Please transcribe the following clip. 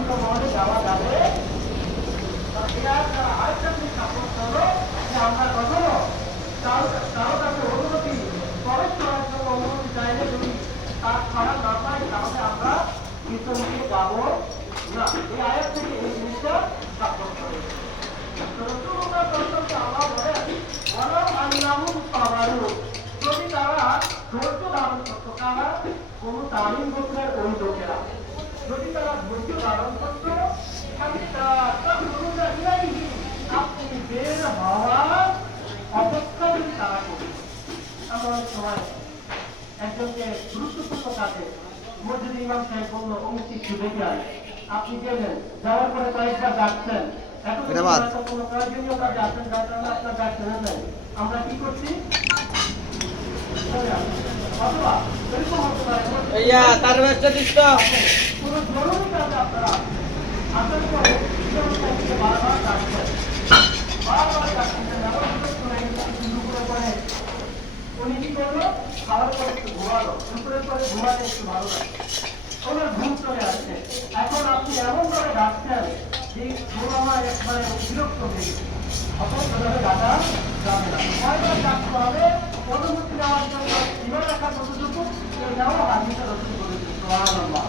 শান্ত মহলে যাওয়া যাবে। আরেকটা জিনিস সাপোর্ট হলো যে আমরা কখনো কারো কাছে অনুমতি প্রবেশ করার জন্য অনুমতি চাইলে যদি তার ছাড়া না পাই তাহলে আমরা ভিতরে যাবো না। এই আয়াত থেকে এই জিনিসটা সাপোর্ট করে। যদি তারা ধৈর্য ধারণ করত, কারা কোন তালিম গোত্রের ওই লোকেরা যদি তারা ধৈর্য ধারণ করত, আপনি বের হওয়ার অপেক্ষা যদি তারা করত। আমরা অনেক সময় একজনকে গুরুত্বপূর্ণ কাজে মসজিদ ইমাম সাহেব বলল অমুক একটু দেখে আয়, আপনি গেলেন, যাওয়ার পরে কয়েকবার ডাকছেন, এখন কোনো প্রয়োজনীয় কাজে আসেন, যার কারণে আপনার ডাকতে নেন, আমরা কি করছি? অথবা এরকম হতে পারে কোনো জরুরি কাজে আপনারা আসার পরে বারবার ডাকছেন, দুপুরের পরে উনি কি করলো? খাওয়ার পরে একটু ঘুমালো, দুপুরের পরে ঘুমাতে একটু ভালো লাগে, ওনার ঘুম চলে আসছে। এখন আপনি এমন ভাবে ডাকছেন যে ঘুমামা একবারে বিরক্ত হয়ে গেছে, অপরভাবে ডাকা যাবে না। কয়বার ডাকতে হবে? অনুমতি নেওয়ার জন্য জীবন রাখা কতটুকু এটাও হাদিসে রাসূল বলেছেন। সুবহানাল্লাহ।